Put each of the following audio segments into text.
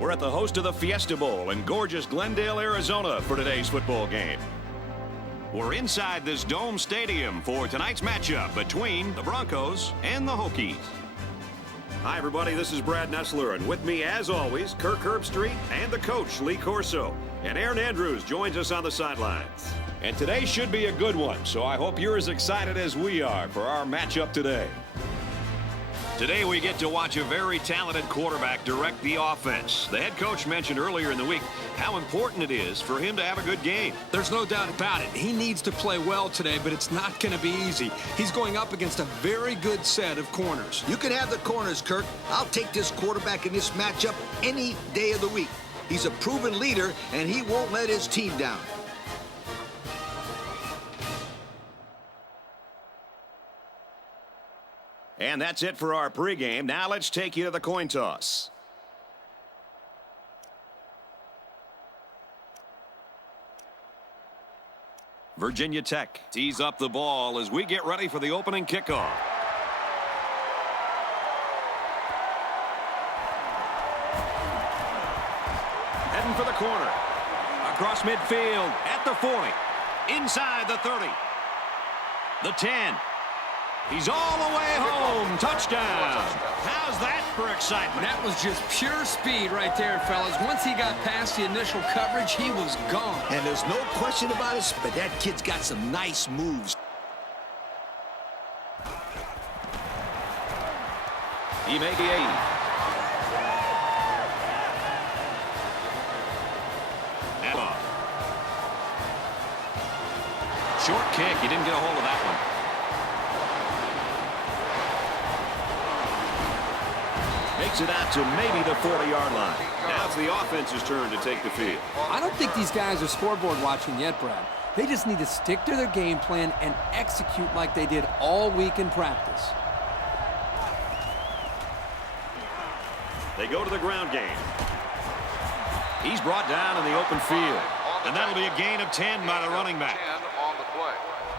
We're at the host of the Fiesta Bowl in gorgeous Glendale, Arizona for today's football game. We're inside this dome stadium for tonight's matchup between the Broncos and the Hokies. Hi, everybody. This is Brad Nessler, and with me, as always, Kirk Herbstreit and the coach, Lee Corso. And Aaron Andrews joins us on the sidelines. And today should be a good one, so I hope you're as excited as we are for our matchup today. Today we get to watch a very talented quarterback direct the offense. The head coach mentioned earlier in the week how important it is for him to have a good game. There's no doubt about it. He needs to play well today, but it's not going to be easy. He's going up against a very good set of corners. You can have the corners, Kirk. I'll take this quarterback in this matchup any day of the week. He's a proven leader, and he won't let his team down. And that's it for our pregame. Now let's take you to the coin toss. Virginia Tech tees up the ball as we get ready for the opening kickoff. Heading for the corner. Across midfield at the 40. Inside the 30. The 10. He's all the way home. Touchdown. How's that for excitement? That was just pure speed right there, fellas. Once he got past the initial coverage, he was gone. And there's no question about it, but that kid's got some nice moves. He may be 80. Short kick. He didn't get a hold of that one. Makes it out to maybe the 40-yard line. Now it's the offense's turn to take the field. I don't think these guys are scoreboard watching yet, Brad. They just need to stick to their game plan and execute like they did all week in practice. They go to the ground game. He's brought down in the open field. And that'll be a gain of 10 by the running back.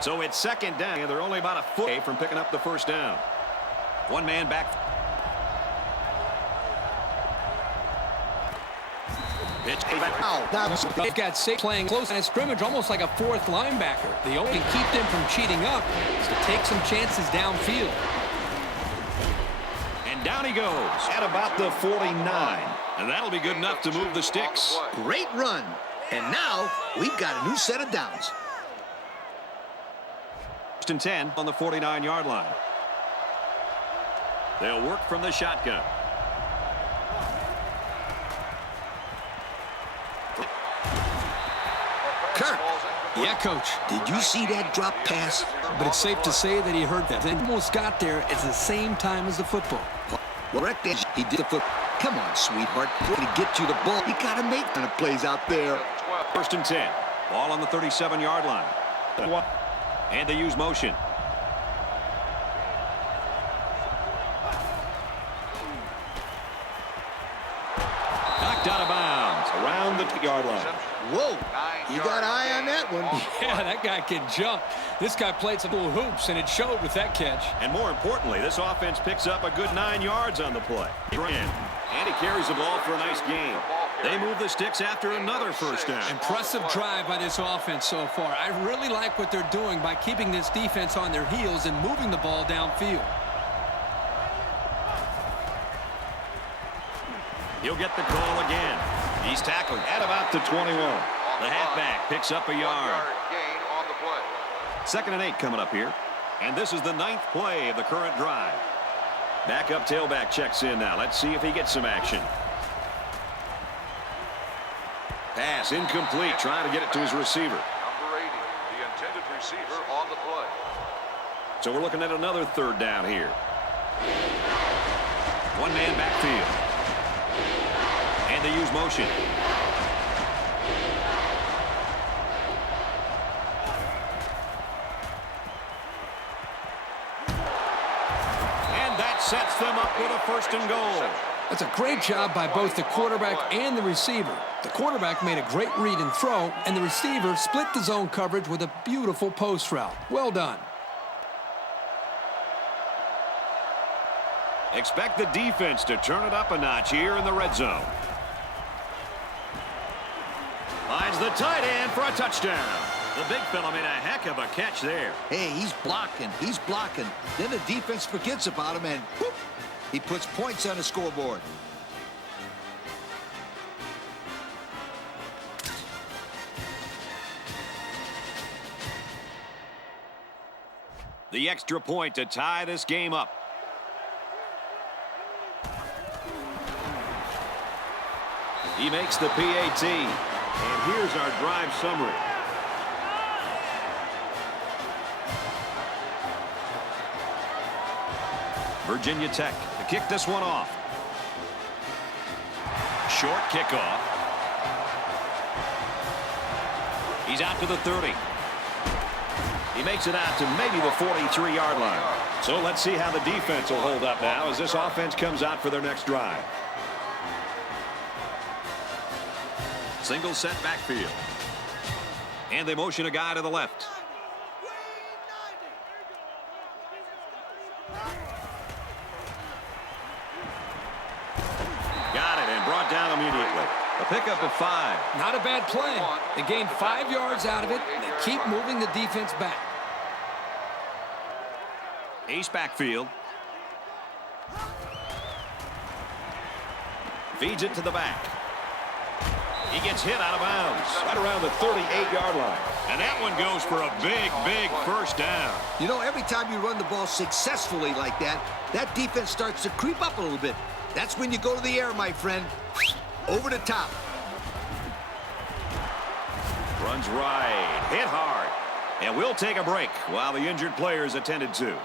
So it's second down, and they're only about a foot away from picking up the first down. One man back. Pitch. They've got six playing close in a scrimmage, almost like a fourth linebacker. The only thing keep them from cheating up is to take some chances downfield. And down he goes at about the 49. And that'll be good enough to move the sticks. Great run. And now we've got a new set of downs. First and 10 on the 49-yard line. They'll work from the shotgun. Kirk. Yeah, Coach. Did you see that drop pass? But it's safe to say that he heard that. They almost got there at the same time as the football. Correct. He did the foot. Come on, sweetheart. To get you the ball, you got to make kind of plays out there. First and 10. Ball on the 37-yard line. And they use motion. Knocked out of bounds around the 2-yard line. Whoa, you got an eye on that one. Yeah, that guy can jump. This guy played some cool hoops, and it showed with that catch. And more importantly, this offense picks up a good 9 yards on the play. And he carries the ball for a nice gain. They move the sticks after another first down. Impressive drive by this offense so far. I really like what they're doing by keeping this defense on their heels and moving the ball downfield. He'll get the call again. He's tackled at about the 21. The halfback picks up a yard. Second and 8 coming up here. And this is the 9th play of the current drive. Backup tailback checks in now. Let's see if he gets some action. Pass incomplete, trying to get it to his receiver. Number 80, the intended receiver on the play. So we're looking at another third down here. One man backfield. And they use motion. And that sets them up with a first and goal. That's a great job by both the quarterback and the receiver. The quarterback made a great read and throw, and the receiver split the zone coverage with a beautiful post route. Well done. Expect the defense to turn it up a notch here in the red zone. Finds the tight end for a touchdown. The big fella made a heck of a catch there. Hey, he's blocking. He's blocking. Then the defense forgets about him, and whoop, he puts points on the scoreboard. The extra point to tie this game up. He makes the PAT. And here's our drive summary. Virginia Tech to kick this one off. Short kickoff. He's out to the 30. He makes it out to maybe the 43-yard line. So let's see how the defense will hold up now as this offense comes out for their next drive. Single set backfield. And they motion a guy to the left. Got it and brought down immediately. A pickup of 5. Not a bad play. They gained 5 yards out of it, and they keep moving the defense back. Ace backfield. Feeds it to the back. He gets hit out of bounds right around the 38-yard line. And that one goes for a big, big first down. You know, every time you run the ball successfully like that, that defense starts to creep up a little bit. That's when you go to the air, my friend. Over the top. Runs right. Hit hard. And we'll take a break while the injured player is attended to.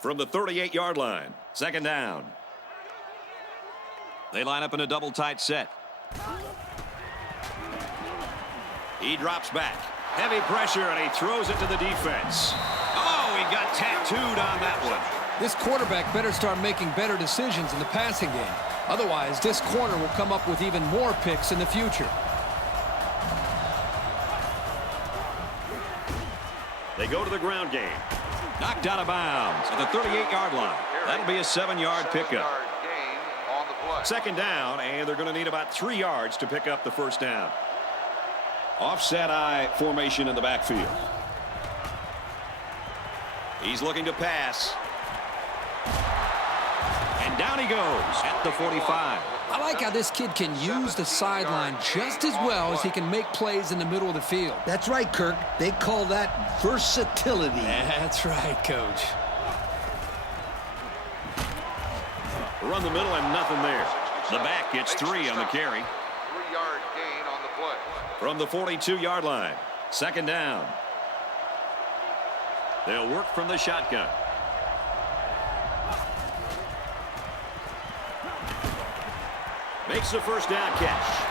From the 38-yard line, second down. They line up in a double tight set. He drops back. Heavy pressure, and he throws it to the defense. Oh, he got tattooed on that one. This quarterback better start making better decisions in the passing game. Otherwise, this corner will come up with even more picks in the future. They go to the ground game. Knocked out of bounds at the 38-yard line. That'll be a 7-yard pickup. Second down, and they're going to need about 3 yards to pick up the first down. Offset I formation in the backfield. He's looking to pass. And down he goes at the 45. I like how this kid can use the sideline just as well as he can make plays in the middle of the field. That's right, Kirk. They call that versatility. That's right, Coach. Run the middle and nothing there. The back gets 3 on the carry. 3-yard gain on the play. From the 42-yard line, second down. They'll work from the shotgun. Makes the first down catch.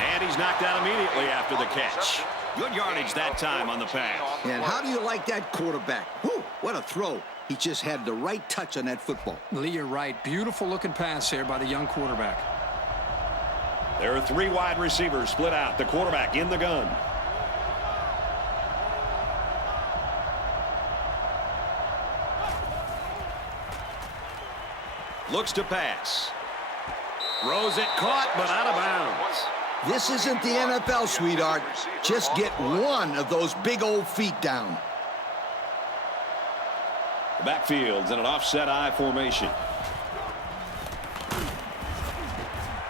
And he's knocked out immediately after the catch. Good yardage that time on the pass. And how do you like that quarterback? Whew, what a throw. He just had the right touch on that football. Lee, you're right. Beautiful looking pass here by the young quarterback. There are 3 wide receivers split out. The quarterback in the gun. Looks to pass. Throws it, caught, but out of bounds. This isn't the NFL, sweetheart. Just get one of those big old feet down. The backfield's in an offset I formation.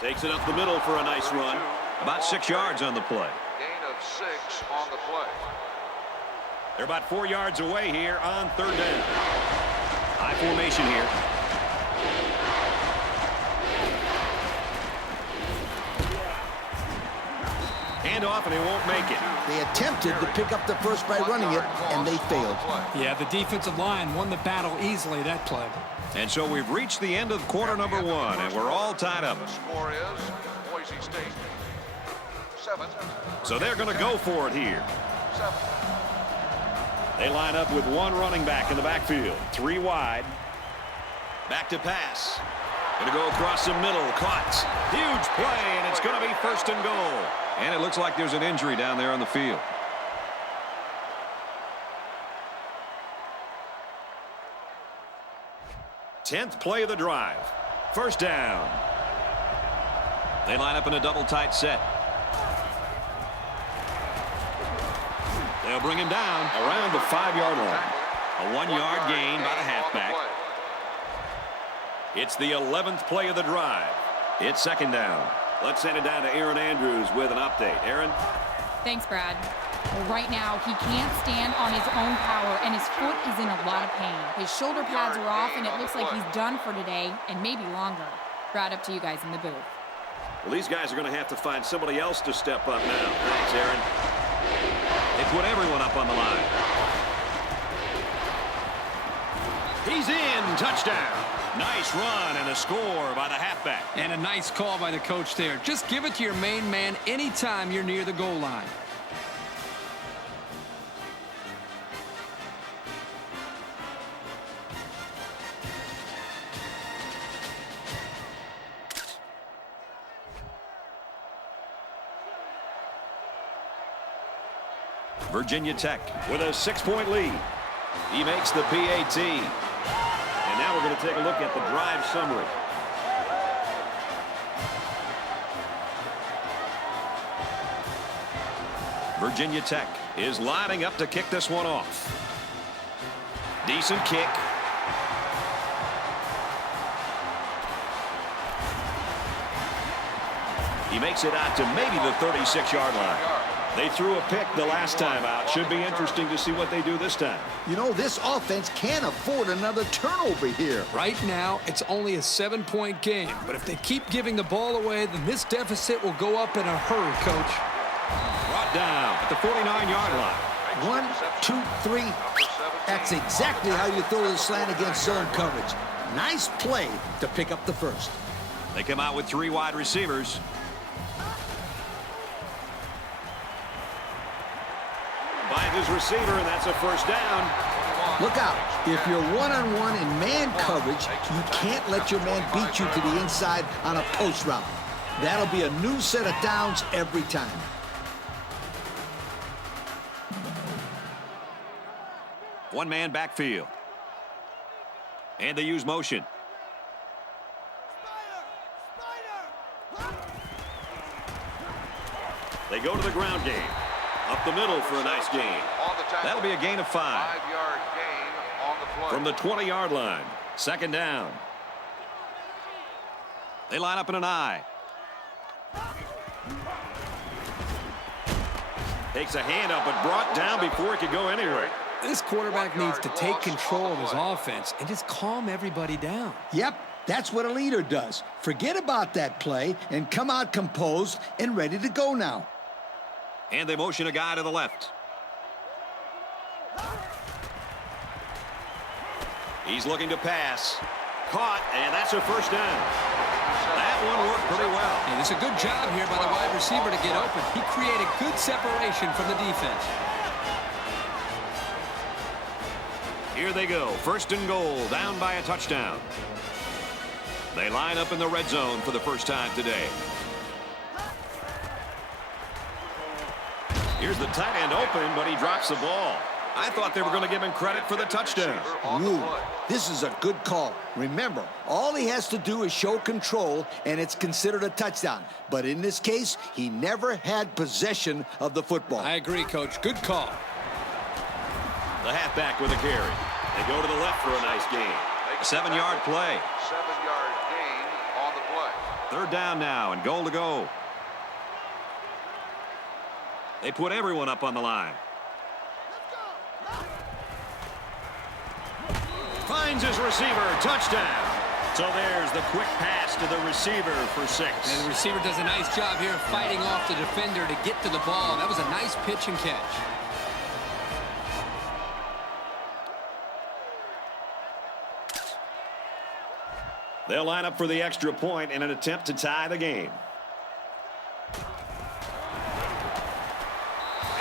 Takes it up the middle for a nice run. About 6 yards on the play. Gain of 6 on the play. They're about 4 yards away here on third down. I formation here. Hand off, and he won't make it. They attempted to pick up the first by running it, and they failed. Yeah, the defensive line won the battle easily that play. And so we've reached the end of quarter number 1, and we're all tied up. The score is Boise State 7. So they're going to go for it here. 7. They line up with 1 running back in the backfield. 3 wide. Back to pass. Going to go across the middle. Caught. Huge play, and it's going to be first and goal. And it looks like there's an injury down there on the field. Tenth play of the drive. First down. They line up in a double tight set. They'll bring him down around the 5-yard line. A 1-yard gain by the halfback. It's the 11th play of the drive. It's second down. Let's send it down to Aaron Andrews with an update. Aaron? Thanks, Brad. Well, right now, he can't stand on his own power, and his foot is in a lot of pain. His shoulder pads are off, and it looks like he's done for today, and maybe longer. Brad, up to you guys in the booth. Well, these guys are going to have to find somebody else to step up now. Thanks, Aaron. They put everyone up on the line. He's in. Touchdown. Nice run and a score by the halfback. And a nice call by the coach there. Just give it to your main man anytime you're near the goal line. Virginia Tech with a 6-point lead. He makes the PAT. And now we're going to take a look at the drive summary. Virginia Tech is lining up to kick this one off. Decent kick. He makes it out to maybe the 36-yard line. They threw a pick the last time out. Should be interesting to see what they do this time. You know, this offense can't afford another turnover here. Right now, it's only a 7-point game. But if they keep giving the ball away, then this deficit will go up in a hurry, Coach. Brought down at the 49-yard line. 1, 2, 3. That's exactly how you throw the slant against zone coverage. Nice play to pick up the first. They come out with 3 wide receivers. Finds his receiver, and that's a first down. Look out. If you're one-on-one in man coverage, you can't let your man beat you to the inside on a post route. That'll be a new set of downs every time. One-man backfield. And they use motion. They go to the ground game. Up the middle for a nice gain. That'll be a gain of 5. 5-yard gain on the play. From the 20-yard line. Second down. They line up in an I. Takes a hand up, but brought down before it could go anywhere. This quarterback needs to take control of his offense and just calm everybody down. Yep, that's what a leader does. Forget about that play and come out composed and ready to go now. And they motion a guy to the left. He's looking to pass. Caught, and that's a first down. That one worked pretty well. And it's a good job here by the wide receiver to get open. He created good separation from the defense. Here they go. First and goal, down by a touchdown. They line up in the red zone for the first time today. Here's the tight end open, but he drops the ball. I thought they were going to give him credit for the touchdown. Ooh, this is a good call. Remember, all he has to do is show control, and it's considered a touchdown. But in this case, he never had possession of the football. I agree, Coach. Good call. The halfback with a carry. They go to the left for a nice gain. A 7-yard play. 7-yard gain on the play. Third down now and goal to go. They put everyone up on the line. Finds his receiver. Touchdown. So there's the quick pass to the receiver for 6. And the receiver does a nice job here fighting off the defender to get to the ball. That was a nice pitch and catch. They'll line up for the extra point in an attempt to tie the game.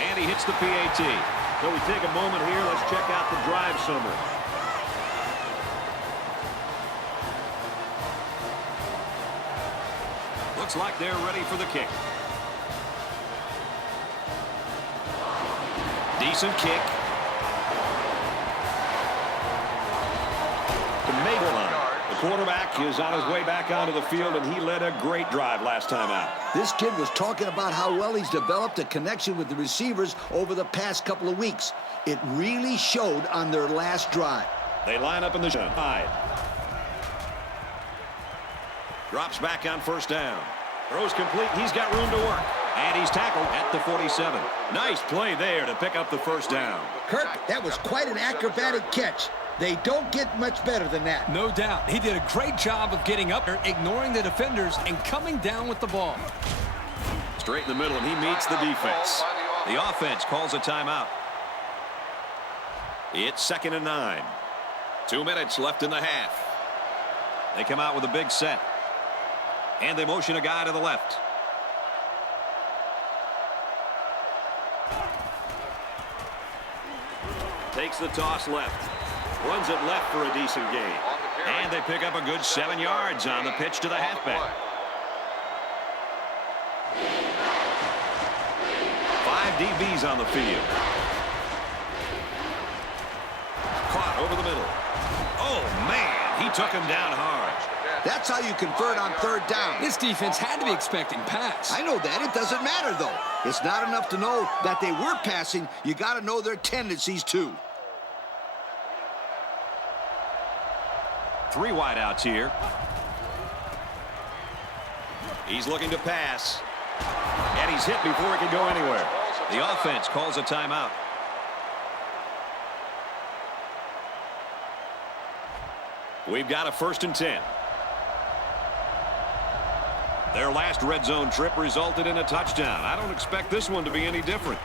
And he hits the PAT. So we take a moment here. Let's check out the drive summary. Looks like they're ready for the kick. Decent kick. To make line. The quarterback is on his way back onto the field, and he led a great drive last time out. This kid was talking about how well he's developed a connection with the receivers over the past couple of weeks. It really showed on their last drive. They line up in the side. Drops back on first down. Throws complete. He's got room to work. And he's tackled at the 47. Nice play there to pick up the first down. Kirk, that was quite an acrobatic catch. They don't get much better than that. No doubt. He did a great job of getting up there, ignoring the defenders, and coming down with the ball. Straight in the middle, and he meets the defense. The offense calls a timeout. It's 2nd and 9. 2 minutes left in the half. They come out with a big set. And they motion a guy to the left. Takes the toss left. Runs it left for a decent gain. And they pick up a good 7 yards on the pitch to the halfback. 5 DBs on the field. Caught over the middle. Oh, man, he took him down hard. That's how you convert on 3rd down. This defense had to be expecting pass. I know that. It doesn't matter, though. It's not enough to know that they were passing. You got to know their tendencies, too. 3 wideouts here. He's looking to pass. And he's hit before he can go anywhere. The offense calls a timeout. We've got a 1st and 10. Their last red zone trip resulted in a touchdown. I don't expect this one to be any different.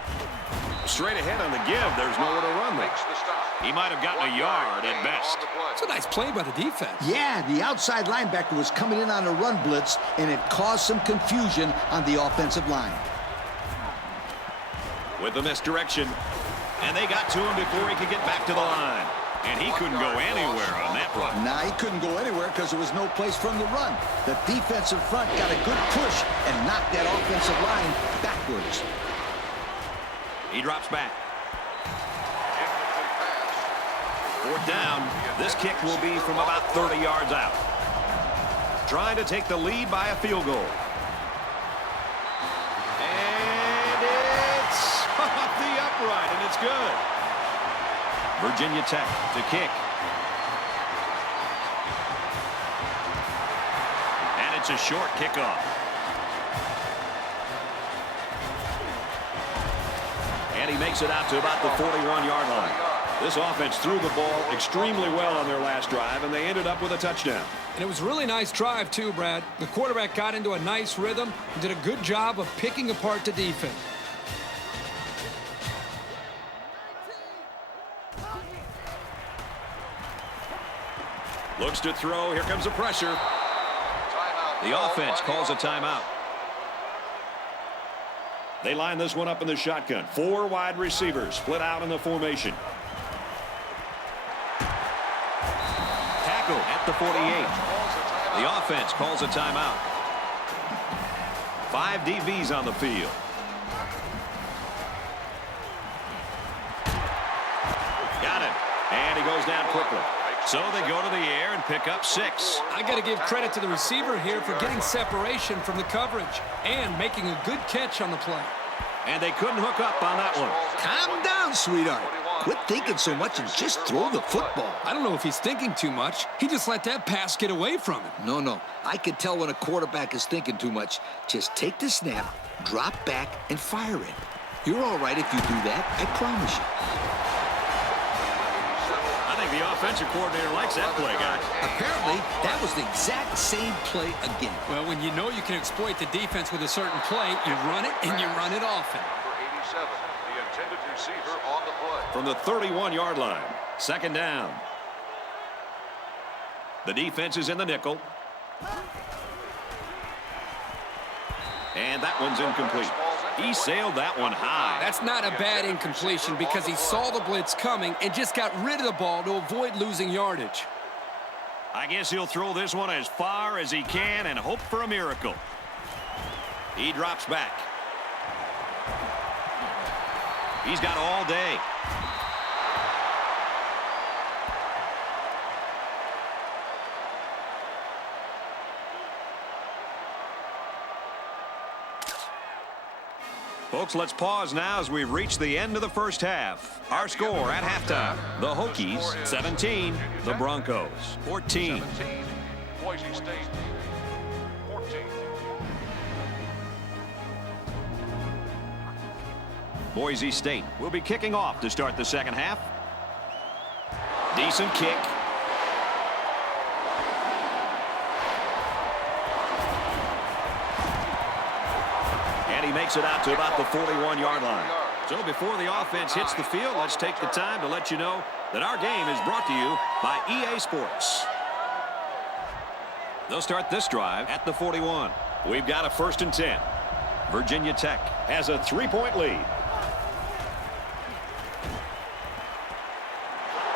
Straight ahead on the give. There's nowhere to run there. He might have gotten a yard at best. It's a nice play by the defense. Yeah, the outside linebacker was coming in on a run blitz, and it caused some confusion on the offensive line. With the misdirection. And they got to him before he could get back to the line. And he couldn't go anywhere on that run. Nah, he couldn't go anywhere because there was no place for him to run. The defensive front got a good push and knocked that offensive line backwards. He drops back. 4th down. This kick will be from about 30 yards out. Trying to take the lead by a field goal. And it's off the upright, and it's good. Virginia Tech to kick. And it's a short kickoff. And he makes it out to about the 41-yard line. This offense threw the ball extremely well on their last drive, and they ended up with a touchdown. And it was a really nice drive, too, Brad. The quarterback got into a nice rhythm and did a good job of picking apart the defense. Looks to throw. Here comes the pressure. The offense calls a timeout. They line this one up in the shotgun. 4 wide receivers split out in the formation. Tackle at the 48. The offense calls a timeout. 5 DBs on the field. Got it. And he goes down quickly. So they go to the air and pick up 6. I got to give credit to the receiver here for getting separation from the coverage and making a good catch on the play. And they couldn't hook up on that one. Calm down, sweetheart. Quit thinking so much and just throw the football. I don't know if he's thinking too much. He just let that pass get away from him. No. I can tell when a quarterback is thinking too much. Just take the snap, drop back, and fire it. You're all right if you do that, I promise you. I think the offensive coordinator likes that play, guys. Apparently, that was the exact same play again. Well, when you know you can exploit the defense with a certain play, you run it and you run it often. Number 87, the intended receiver on the play. From the 31-yard line, 2nd down. The defense is in the nickel. And that one's incomplete. He sailed that one high. That's not a bad incompletion because he saw the blitz coming and just got rid of the ball to avoid losing yardage. I guess he'll throw this one as far as he can and hope for a miracle. He drops back. He's got all day. Folks, let's pause now as we've reached the end of the first half. Our score at halftime, the Hokies 17, the Broncos 14. 17, Boise State 14. Boise State will be kicking off to start the second half. Decent kick. And he makes it out to about the 41-yard line. So before the offense hits the field, let's take the time to let you know that our game is brought to you by EA Sports. They'll start this drive at the 41. We've got a 1st and 10. Virginia Tech has a 3-point lead.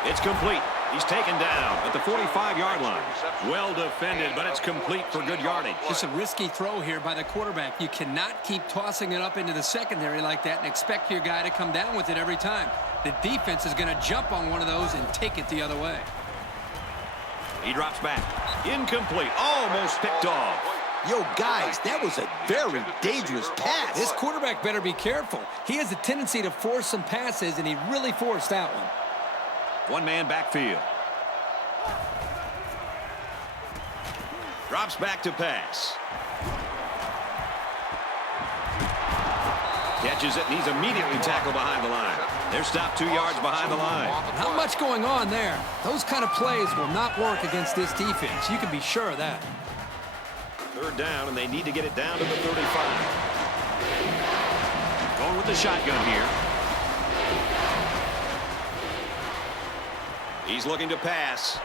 It's complete. He's taken down at the 45-yard line. Well defended, but it's complete for good yardage. It's a risky throw here by the quarterback. You cannot keep tossing it up into the secondary like that and expect your guy to come down with it every time. The defense is going to jump on one of those and take it the other way. He drops back. Incomplete. Almost picked off. Yo, guys, that was a very dangerous pass. This quarterback better be careful. He has a tendency to force some passes, and he really forced that one. One-man backfield. Drops back to pass. Catches it, and he's immediately tackled behind the line. They're stopped 2 yards behind the line. Not much going on there. Those kind of plays will not work against this defense. You can be sure of that. 3rd down, and they need to get it down to the 35. Going with the shotgun here. He's looking to pass.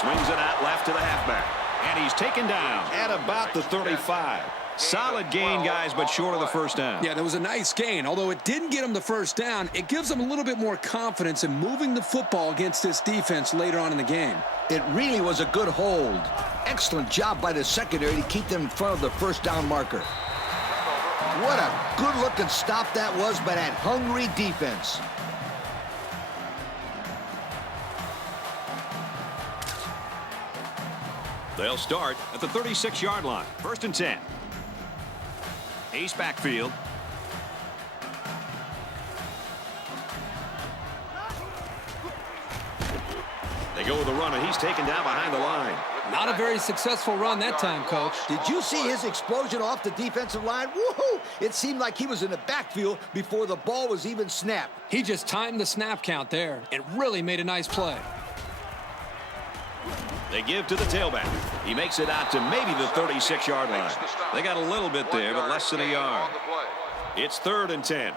Swings it out left to the halfback. And he's taken down at about the 35. Solid gain, guys, but short of the 1st down. Yeah, that was a nice gain. Although it didn't get him the 1st down, it gives him a little bit more confidence in moving the football against this defense later on in the game. It really was a good hold. Excellent job by the secondary to keep them in front of the 1st down marker. What a good-looking stop that was by that hungry defense. They'll start at the 36-yard line. 1st and 10. Ace backfield. They go with the run, and he's taken down behind the line. Not a very successful run that time, Coach. Did you see his explosion off the defensive line? Woohoo! It seemed like he was in the backfield before the ball was even snapped. He just timed the snap count there. It really made a nice play. They give to the tailback. He makes it out to maybe the 36-yard line. They got a little bit there, but less than a yard. It's 3rd and 10.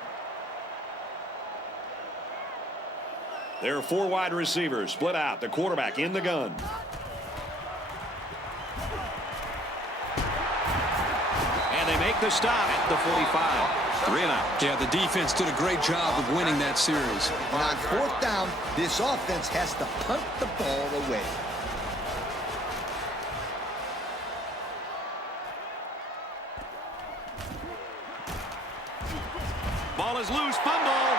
There are 4 wide receivers split out. The quarterback in the gun. And they make the stop at the 45. 3 and out. Yeah, the defense did a great job of winning that series. And on 4th down, this offense has to punt the ball away. Ball is loose. Fumble.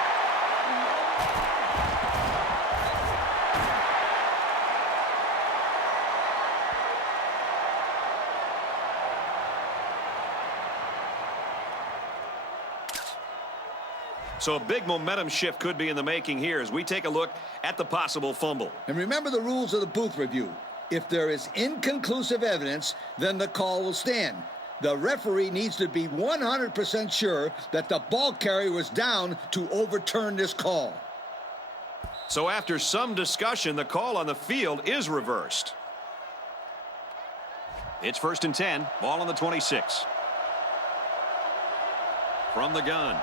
So a big momentum shift could be in the making here as we take a look at the possible fumble. And remember the rules of the booth review. If there is inconclusive evidence, then the call will stand. The referee needs to be 100% sure that the ball carrier was down to overturn this call. So after some discussion, the call on the field is reversed. It's 1st and 10. Ball on the 26. From the gun.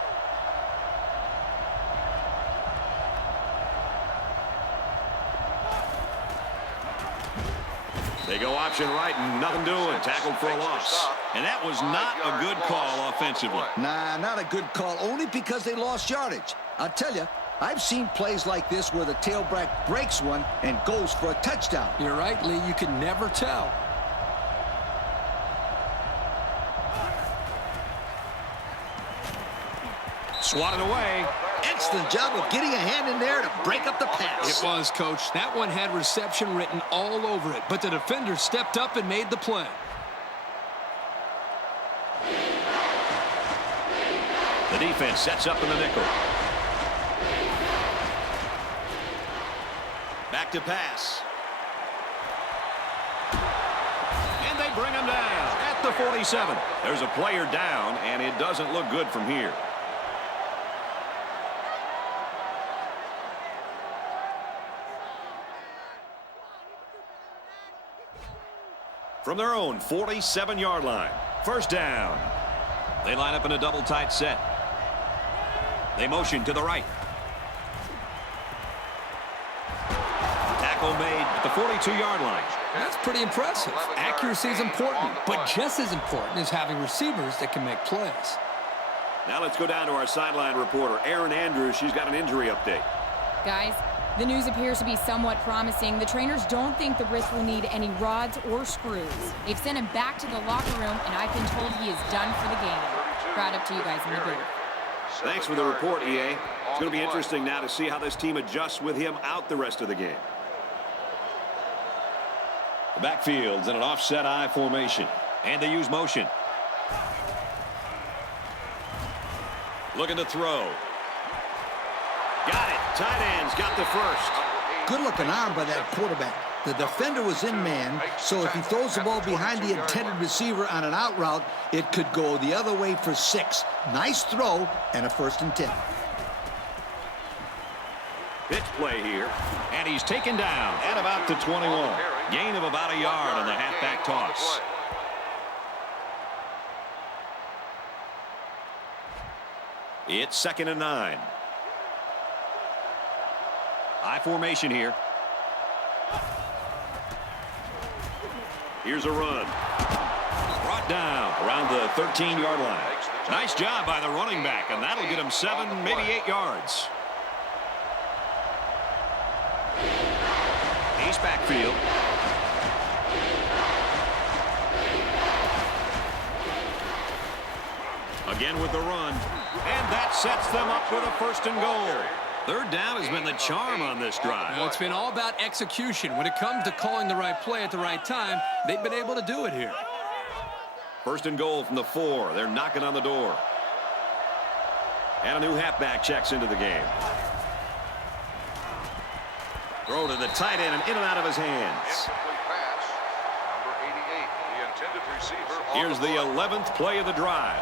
They go option right and nothing doing. Tackled for a loss. And that was not a good call offensively. Nah, not a good call, only because they lost yardage. I'll tell you, I've seen plays like this where the tailback breaks one and goes for a touchdown. You're right, Lee. You can never tell. Swatted away. Excellent job of getting a hand in there to break up the pass. It was, Coach. That one had reception written all over it, but the defender stepped up and made the play. The defense sets up in the nickel. Back to pass. And they bring him down at the 47. There's a player down, and it doesn't look good from here. From their own 47-yard line. First down. They line up in a double tight set. They motion to the right. Tackle made at the 42-yard line. That's pretty impressive. Accuracy is important, but just as important is having receivers that can make plays. Now let's go down to our sideline reporter, Erin Andrews. She's got an injury update. Guys, the news appears to be somewhat promising. The trainers don't think the wrist will need any rods or screws. They've sent him back to the locker room, and I've been told he is done for the game. Right up to you guys in the booth. Thanks for the report, EA. It's going to be interesting now to see how this team adjusts with him out the rest of the game. The backfield's in an offset I formation, and they use motion. Looking to throw. Got it. Tight end's got the first. Good-looking arm by that quarterback. The defender was in man, so if he throws the ball behind the intended receiver on an out route, it could go the other way for 6. Nice throw and a 1st and 10. Pitch play here, and he's taken down at about the 21. Gain of about a yard on the halfback toss. It's 2nd and 9. I formation here. Here's a run. Brought down around the 13-yard line. Nice job by the running back, and that'll get him 7, maybe 8 yards. East backfield. Again with the run. And that sets them up with a 1st and goal. 3rd down has been the charm on this drive. Well, it's been all about execution. When it comes to calling the right play at the right time, they've been able to do it here. 1st and goal from the 4. They're knocking on the door. And a new halfback checks into the game. Throw to the tight end and in and out of his hands. Here's the 11th play of the drive.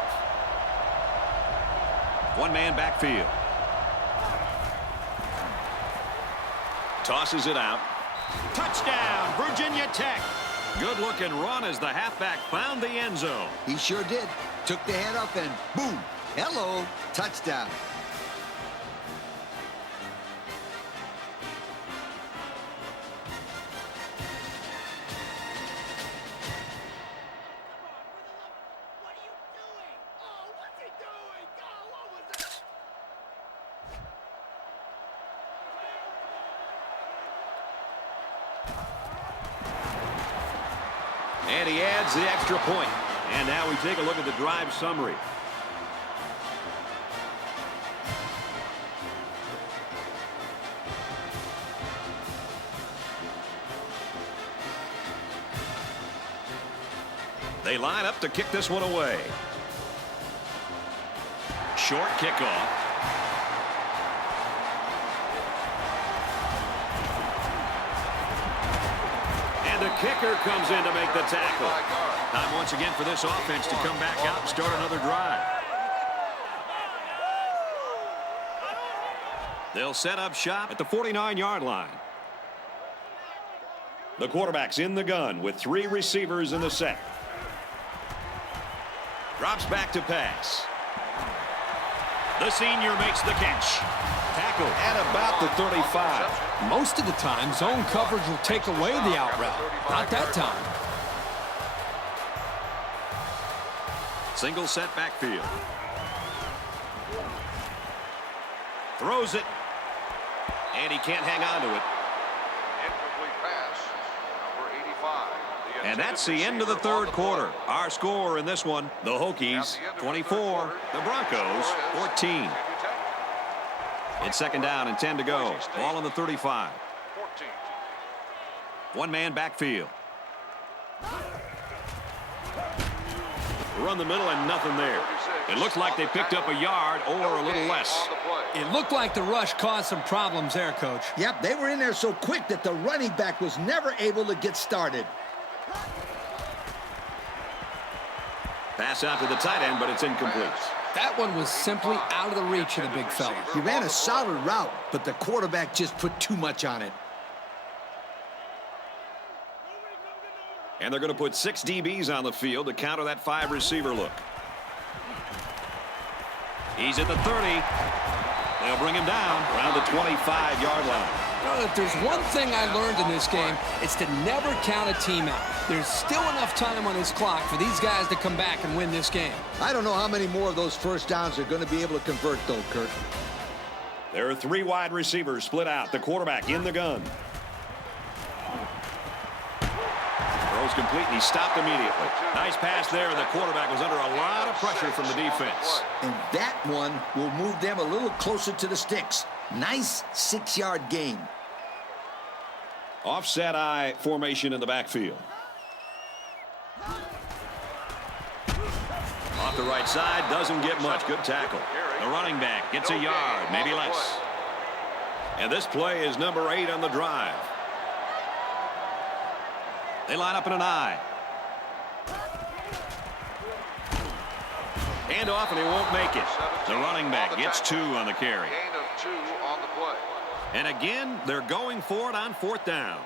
One-man backfield. Tosses it out. Touchdown, Virginia Tech. Good-looking run as the halfback found the end zone. He sure did. Took the head up and boom. Hello. Touchdown. And he adds the extra point. And now we take a look at the drive summary. They line up to kick this one away. Short kickoff. And the kicker comes in to make the tackle. Time once again for this offense to come back out and start another drive. They'll set up shop at the 49-yard line. The quarterback's in the gun with 3 receivers in the set. Drops back to pass. The senior makes the catch. Tackle at about the 35. Most of the time, zone coverage will take away the out route. Not that time. Single set backfield. Throws it. And he can't hang on to it. Incomplete pass, number 85. And that's the end of the 3rd quarter. Our score in this one, the Hokies 24, the Broncos 14. It's 2nd down and 10 to go. Ball on the 35. One-man backfield. Run the middle and nothing there. It looks like they picked up a yard or a little less. It looked like the rush caused some problems there, Coach. Yep, they were in there so quick that the running back was never able to get started. Pass out to the tight end, but it's incomplete. That one was simply out of the reach of the big fella. He ran a solid route, but the quarterback just put too much on it. And they're going to put 6 DBs on the field to counter that 5 receiver look. He's at the 30. They'll bring him down around the 25-yard line. Well, if there's one thing I learned in this game, it's to never count a team out. There's still enough time on this clock for these guys to come back and win this game. I don't know how many more of those first downs they're going to be able to convert, though, Kirk. There are 3 wide receivers split out. The quarterback in the gun. Throws complete, and he stopped immediately. Nice pass there, and the quarterback was under a lot of pressure from the defense. And that one will move them a little closer to the sticks. Nice 6-yard gain. Offset I formation in the backfield. Off the right side, doesn't get much. Good tackle. The running back gets a yard, maybe less. And this play is number 8 on the drive. They line up in an I. Hand off, and he won't make it. The running back gets 2 on the carry. Gain of 2 on the play. And again, they're going for it on 4th down.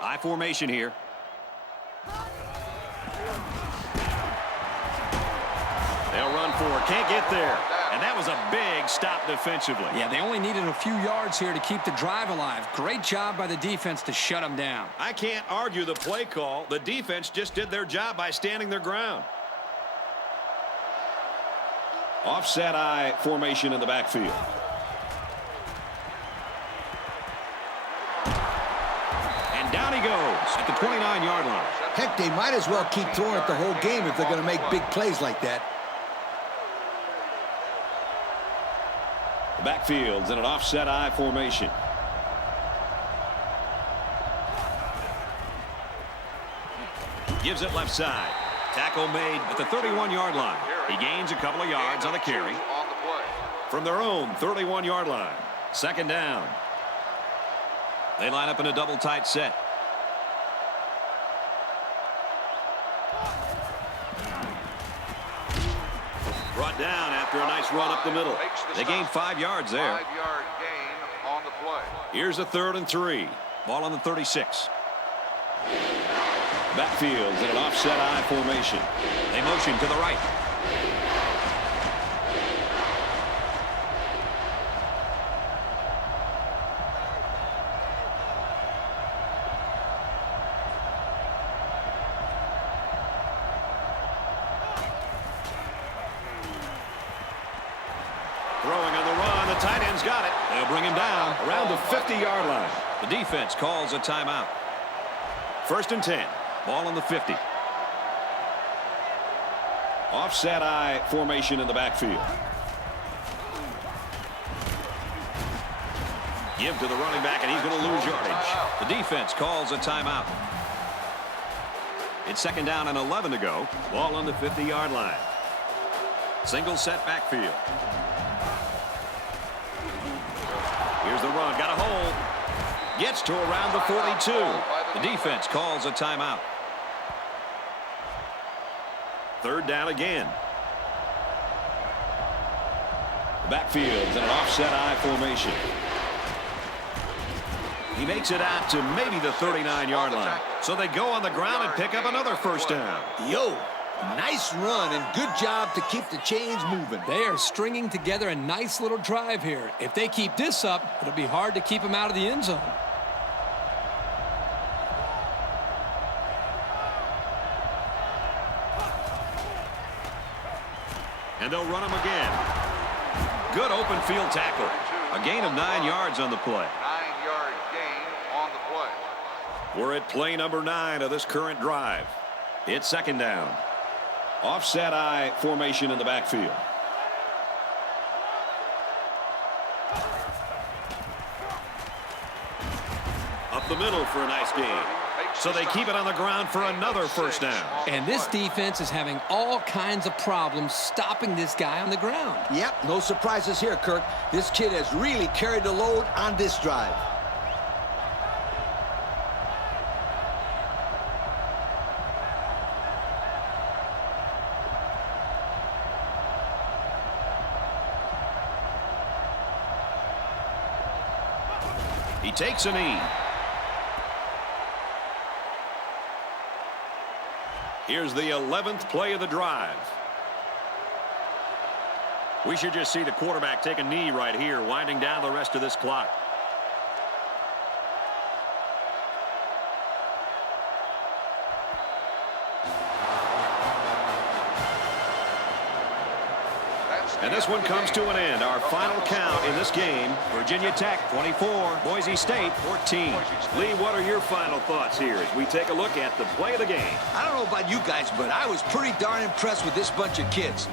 I formation here. They'll run for it. Can't get there. And that was a big stop defensively. Yeah, they only needed a few yards here to keep the drive alive. Great job by the defense to shut them down. I can't argue the play call. The defense just did their job by standing their ground. Offset I formation in the backfield. And down he goes at the 29-yard line. Heck, they might as well keep throwing it the whole game if they're going to make big plays like that. The backfield's in an offset I formation. Gives it left side. Tackle made at the 31-yard line. He gains a couple of yards on the carry. From their own 31-yard line. 2nd down. They line up in a double tight set. Brought down after a nice run up the middle. They gained 5 yards there. 5-yard gain on the play. Here's a 3rd and 3. Ball on the 36. Backfield in an offset I formation. They motion to the right. Throwing on the run. The tight end's got it. They'll bring him down around the 50-yard line. The defense calls a timeout. 1st and 10. Ball on the 50. Offset I formation in the backfield. Give to the running back, and he's going to lose yardage. The defense calls a timeout. It's 2nd down and 11 to go. Ball on the 50-yard line. Single set backfield. Here's the run. Got a hole. Gets to around the 42. The defense calls a timeout. 3rd down again. The backfield's in an offset I formation. He makes it out to maybe the 39-yard line. So they go on the ground and pick up another 1st down. Yo, nice run and good job to keep the chains moving. They are stringing together a nice little drive here. If they keep this up, it'll be hard to keep them out of the end zone. And they'll run him again. Good open field tackle. A gain of 9 yards on the play. 9-yard gain on the play. We're at play number 9 of this current drive. It's 2nd down. Offset I formation in the backfield. Up the middle for a nice gain. So they keep it on the ground for another first down. And this defense is having all kinds of problems stopping this guy on the ground. Yep, no surprises here, Kirk. This kid has really carried the load on this drive. He takes a knee. Here's the 11th play of the drive. We should just see the quarterback take a knee right here, winding down the rest of this clock. And this one comes to an end. Our final count in this game, Virginia Tech 24, Boise State 14. Lee, what are your final thoughts here as we take a look at the play of the game? I don't know about you guys, but I was pretty darn impressed with this bunch of kids.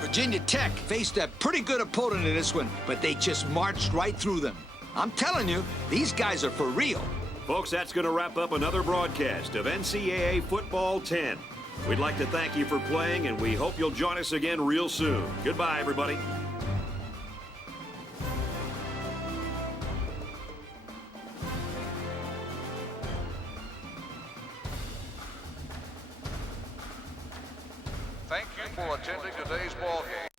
Virginia Tech faced a pretty good opponent in this one, but they just marched right through them. I'm telling you, these guys are for real. Folks, that's going to wrap up another broadcast of NCAA Football 10. We'd like to thank you for playing, and we hope you'll join us again real soon. Goodbye, everybody. Thank you for attending today's ball game.